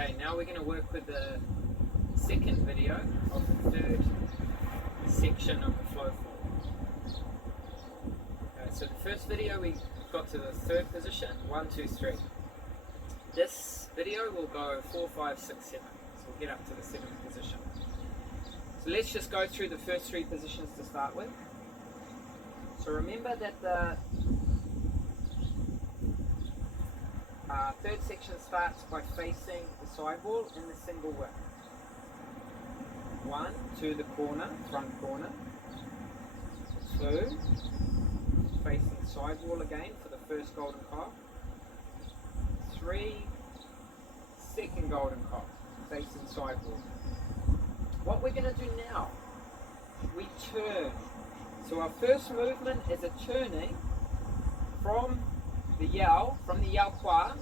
Okay, now we're going to work with the second video of the third section of the flow form. Okay, so the first video we got to the third position, 1, 2, 3. This video will go 4, 5, 6, 7. So we'll get up to the 7th position. So let's just go through the first 3 positions to start with. So remember that the third section starts by facing the sidewall in the single whip. 1 to the corner, front corner. 2, facing sidewall again for the first golden cock. 3, second golden cock, facing sidewall. What we're going to do now, we turn. So our first movement is a turning from the yao kwa,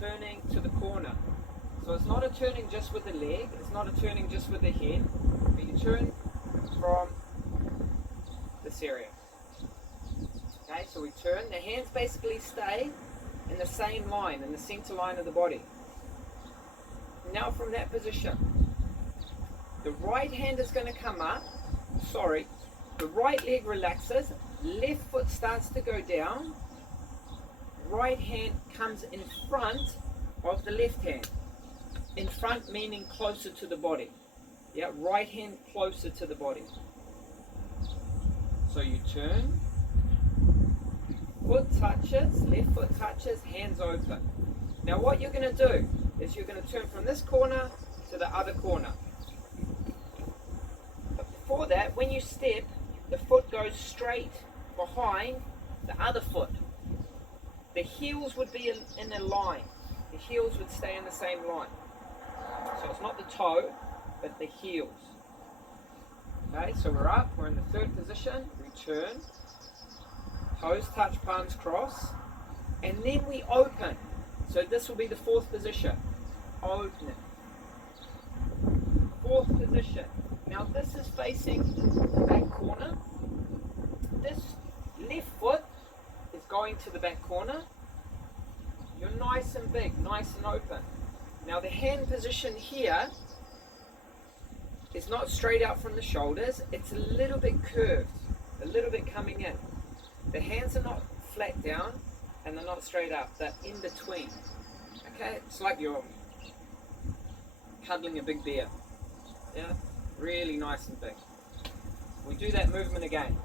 turning to the corner. So it's not a turning just with the leg, it's not a turning just with the head, but you turn from this area. Okay, so we turn, the hands basically stay in the same line, in the center line of the body. Now from that position, the right hand is going to come up, the right leg relaxes, left foot starts to go down, right hand comes in front of the left hand. In front meaning closer to the body. Yeah, right hand closer to the body. So you turn, foot touches, left foot touches, hands open. Now what you're going to do is you're going to turn from this corner to the other corner. But before that, when you step, the foot goes straight behind the other foot. The heels would be in a line. The heels would stay in the same line. So it's not the toe, but the heels. Okay, so we're up, we're in the third position, we turn, toes touch, palms cross, and then we open. So this will be the fourth position, opening. Fourth position. Now this is facing the back corner. This left foot is going to the back corner. You're nice and big, nice and open. Now the hand position here is not straight out from the shoulders, it's a little bit curved, a little bit coming in. The hands are not flat down and they're not straight up, they're in between. Okay, it's like you're cuddling a big bear. Yeah, really nice and big. We do that movement again.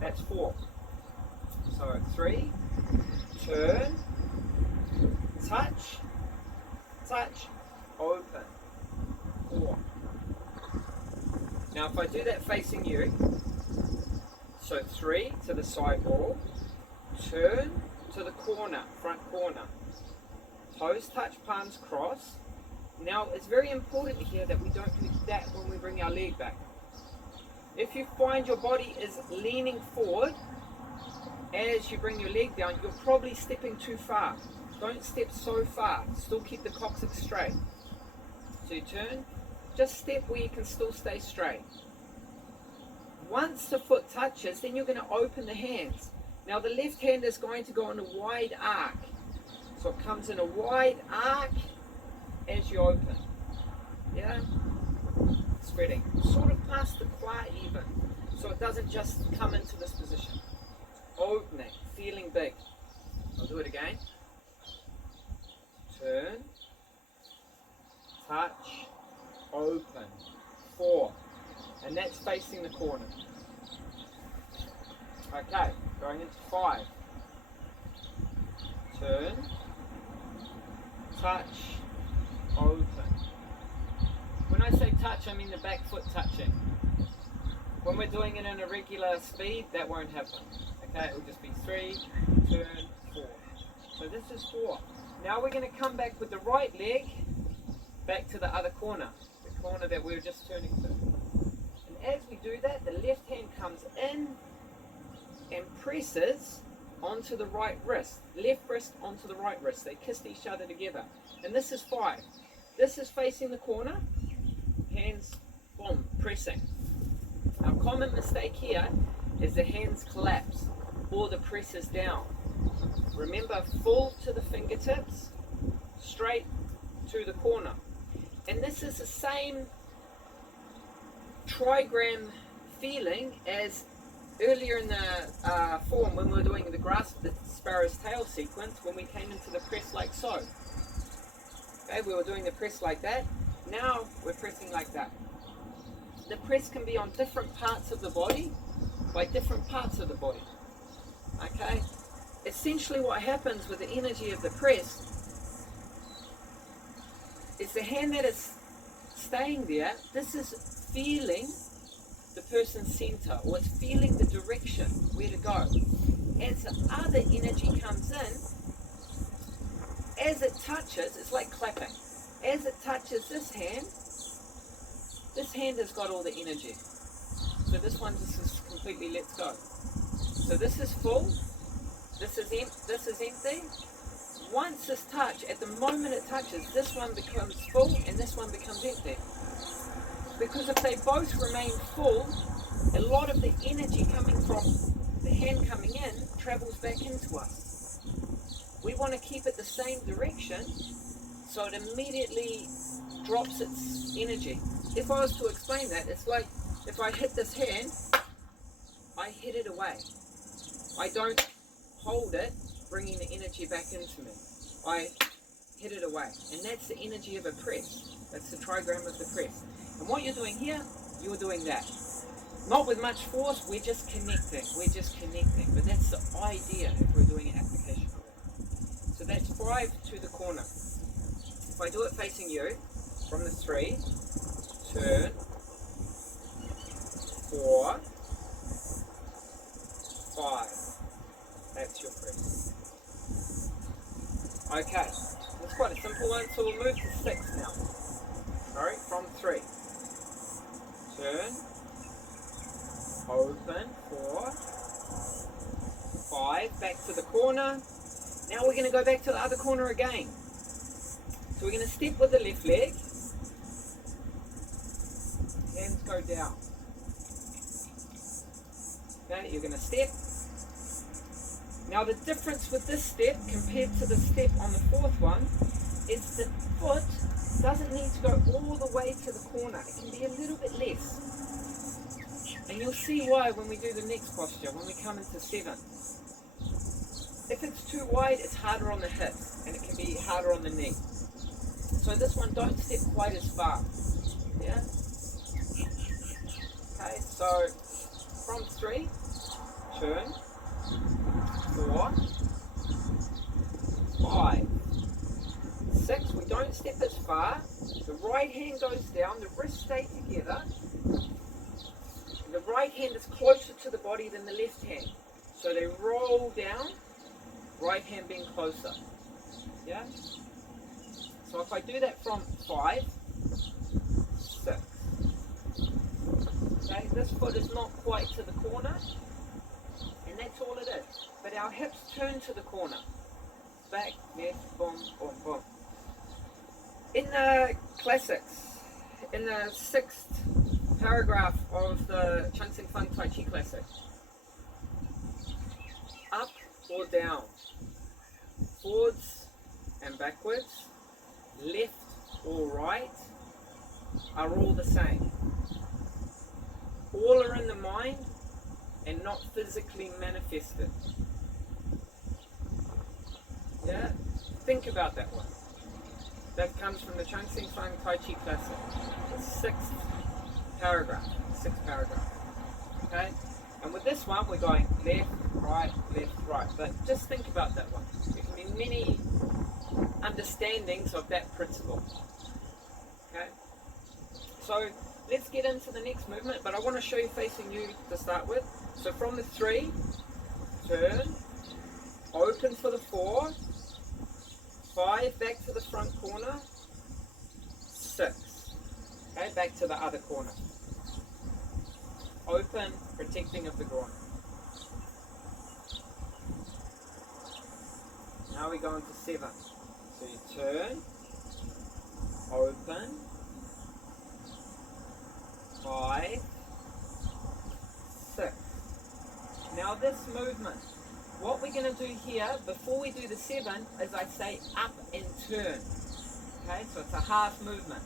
That's 4. So 3, turn, touch, touch, open. 4. Now if I do that facing you, so 3 to the side wall, turn to the corner, front corner. Toes touch, palms cross. Now it's very important here that we don't do that when we bring our leg back. If you find your body is leaning forward as you bring your leg down, you're probably stepping too far. Don't step so far, still keep the coccyx straight. So you turn, just step where you can still stay straight. Once the foot touches, then you're going to open the hands. Now the left hand is going to go in a wide arc. So it comes in a wide arc as you open. Yeah? Spreading. Sort of past the quad even. So it doesn't just come into this position. Opening, feeling big. I'll do it again. Turn, touch, open. 4. And that's facing the corner. Okay, going into 5. Turn, touch, open. When I say touch, I mean the back foot touching. When we're doing it in a regular speed, that won't happen. Okay, it will just be 3, turn, 4. So this is 4. Now we're going to come back with the right leg back to the other corner, the corner that we were just turning to. And as we do that, the left hand comes in and presses onto the right wrist. Left wrist onto the right wrist. They kissed each other together. And this is 5. This is facing the corner. Hands, boom, pressing. Our common mistake here is the hands collapse or the press is down. Remember, full to the fingertips, straight through the corner. And this is the same trigram feeling as earlier in the form when we were doing the grasp the sparrow's tail sequence, when we came into the press like so. Okay, we were doing the press like that. Now we're pressing like that. The press can be on different parts of the body by different parts of the body. Okay? Essentially what happens with the energy of the press is the hand that is staying there, this is feeling the person's center, or it's feeling the direction, where to go. As the other energy comes in, as it touches, it's like clapping. As it touches this hand has got all the energy. So this one just is completely lets go. So this is full, this is empty. Once this touch, at the moment it touches, this one becomes full and this one becomes empty. Because if they both remain full, a lot of the energy coming from the hand coming in travels back into us. We want to keep it the same direction so it immediately drops its energy. If I was to explain that, it's like if I hit this hand, I hit it away. I don't hold it, bringing the energy back into me. I hit it away. And that's the energy of a press. That's the trigram of the press. And what you're doing here, you're doing that. Not with much force, we're just connecting. But that's the idea if we're doing an application of it. So that's 5 to the corner. If I do it facing you, from the 3, turn, 4, 5. That's your press. Okay, that's quite a simple one, so we'll move to 6 now. Sorry, from 3. Turn, open, 4, 5, back to the corner. Now we're going to go back to the other corner again. So we're going to step with the left leg. Hands go down. Okay, you're going to step. Now the difference with this step compared to the step on the 4th one is the foot doesn't need to go all the way to the corner. It can be a little bit less. And you'll see why when we do the next posture, when we come into 7. If it's too wide, it's harder on the hip and it can be harder on the knee. So this one, don't step quite as far. Yeah? Okay, so from 3, turn, 4, 5, 6, we don't step as far. The right hand goes down, the wrists stay together. The right hand is closer to the body than the left hand. So they roll down, right hand being closer. Yeah? So if I do that from 5, 6. Okay, this foot is not quite to the corner. And that's all it is. But our hips turn to the corner. Back, left, boom, boom, boom. In the classics, in the 6th paragraph of the San-Feng Taiji classic, up or down, forwards and backwards, left or right, are all the same. All are in the mind and not physically manifested. Yeah? Think about that one. That comes from the San-Feng Taiji classic, the 6th paragraph. Okay? And with this one, we're going left, right. But just think about that one. There can be many understandings of that principle. Okay? So let's get into the next movement, but I want to show you facing you to start with. So from the 3, turn, open for the 4, 5, back to the front corner, 6. Okay, back to the other corner. Open, protecting of the groin. Now we go into 7. So you turn, open, 5, 6. Now this movement, what we're going to do here, before we do the 7, is I say up and turn. Okay, so it's a half movement.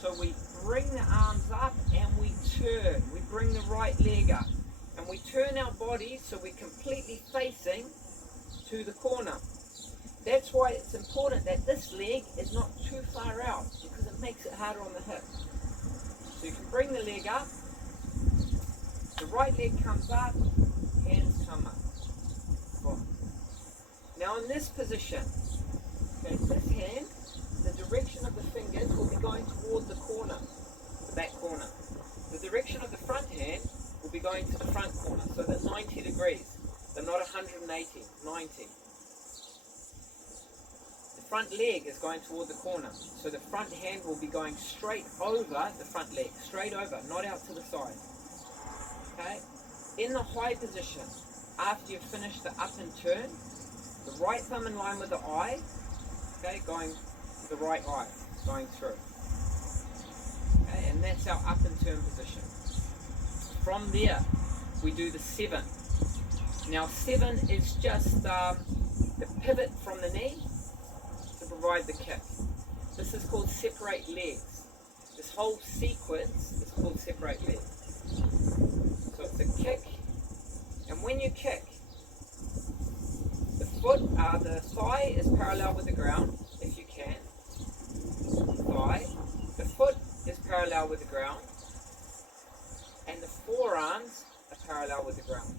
So we bring the arms up and we turn. We bring the right leg up. And we turn our body so we're completely facing to the corner. That's why it's important that this leg is not too far out, because it makes it harder on the hip. So you can bring the leg up, the right leg comes up, hands come up. Boom. Now in this position, okay, this hand, the direction of the fingers will be going toward the corner, the back corner. The direction of the front hand will be going to the front corner, so they're 90 degrees. They're not 180, 90. Front leg is going toward the corner, so the front hand will be going straight over the front leg, straight over, not out to the side. Okay, in the high position, after you've finished the up and turn, the right thumb in line with the eye, okay, going the right eye, going through. Okay, and that's our up and turn position. From there, we do the 7. Now 7 is just the pivot from the knee to provide the kick. This is called separate legs. This whole sequence is called separate legs. So it's a kick, and when you kick, the thigh is parallel with the ground, if you can. Thigh. The foot is parallel with the ground, and the forearms are parallel with the ground.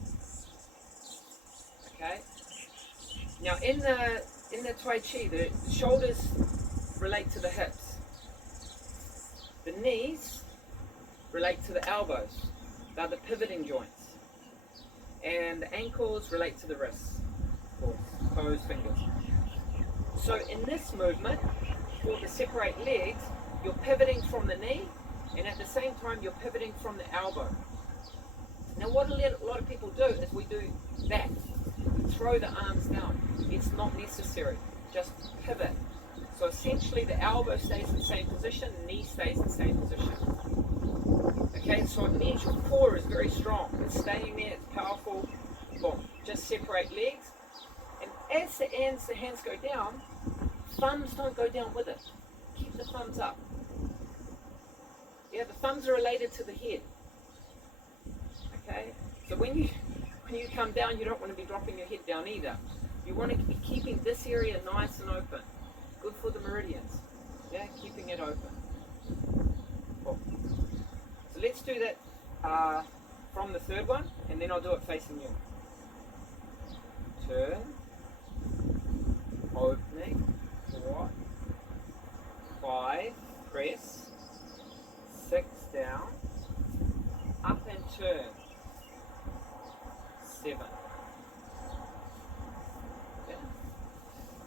Okay. Now in the Taiji, the shoulders relate to the hips. The knees relate to the elbows. They're the pivoting joints. And the ankles relate to the wrists, or toes, fingers. So in this movement, for the separate legs, you're pivoting from the knee, and at the same time you're pivoting from the elbow. Now what a lot of people do is we do that. We throw the arms down. It's not necessary. Just pivot. So essentially the elbow stays in the same position, the knee stays in the same position. Okay, so it means your core is very strong. It's staying there, it's powerful. Boom. Just separate legs. And as the hands go down, thumbs don't go down with it. Keep the thumbs up. Yeah, the thumbs are related to the head. Okay? So when you come down, you don't want to be dropping your head down either. You want to be keeping this area nice and open. Good for the meridians. Yeah, keeping it open. Cool. So let's do that from the third one, and then I'll do it facing you. Turn, opening, 4, 5, press, 6 down, up and turn, 7. Yeah.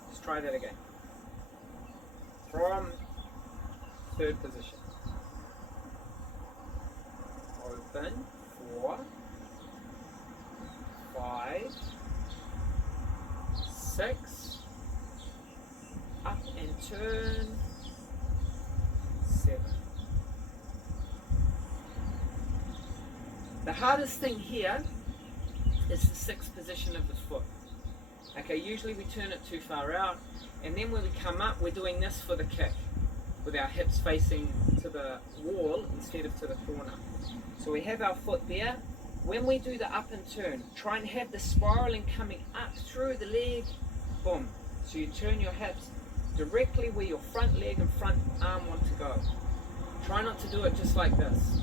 Let's try that again. From third position. Open, 4, 5, 6, up and turn, 7. The hardest thing here is the 6th position of the foot. Okay, usually we turn it too far out, and then when we come up, we're doing this for the kick, with our hips facing to the wall instead of to the corner. So we have our foot there. When we do the up and turn, try and have the spiraling coming up through the leg. Boom. So you turn your hips directly where your front leg and front arm want to go. Try not to do it just like this.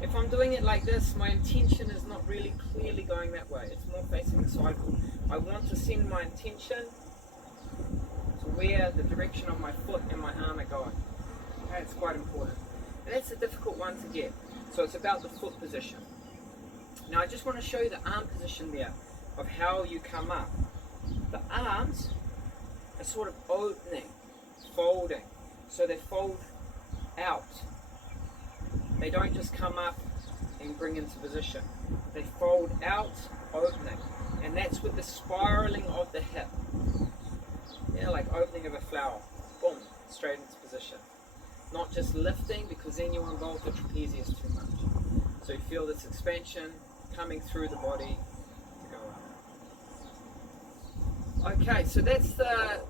If I'm doing it like this, my intention is not really clearly going that way. It's more facing the sidewall. I want to send my intention to where the direction of my foot and my arm are going. Okay, it's quite important. And that's a difficult one to get. So it's about the foot position. Now I just want to show you the arm position there, of how you come up. The arms are sort of opening, folding. So they fold out. They don't just come up and bring into position. They fold out, opening. And that's with the spiraling of the hip. Yeah, like opening of a flower. Boom, straight into position. Not just lifting, because then you involve the trapezius too much. So you feel this expansion coming through the body to go up. Okay, so that's the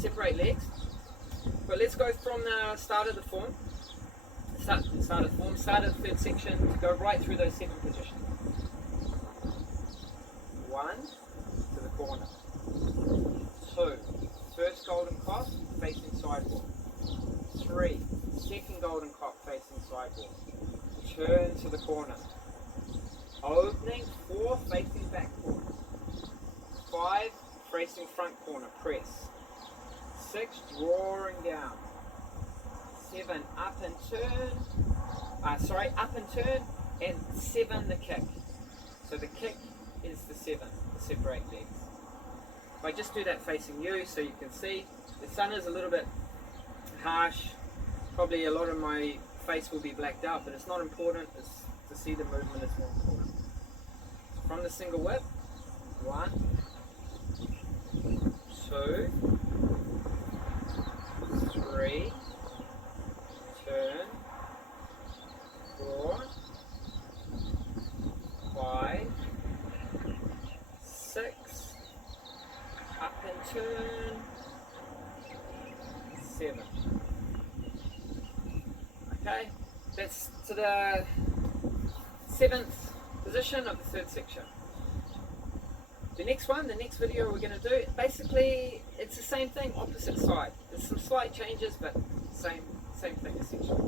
separate legs. But let's go from the start of the form. Start of the third section to go right through those 7 positions. 1 to the corner. 2, first golden cop facing sidewall. 3, second golden cop facing sidewall. Turn to the corner. Opening, 4 facing back corner. 5 facing front corner, press. 6 drawing down. 7 up and turn. Up and turn, and 7 the kick. So the kick is the 7, the separate legs. If I just do that facing you so you can see, the sun is a little bit harsh. Probably a lot of my face will be blacked out, but it's not important. It's to see the movement is more important. From the single whip, 1, 2, 3, turn, 4, 5, 6, up and turn, 7. Okay, that's to the 7th position of the 3rd section. The next video we're going to do, basically it's the same thing, opposite side. There's some slight changes, but same thing essentially.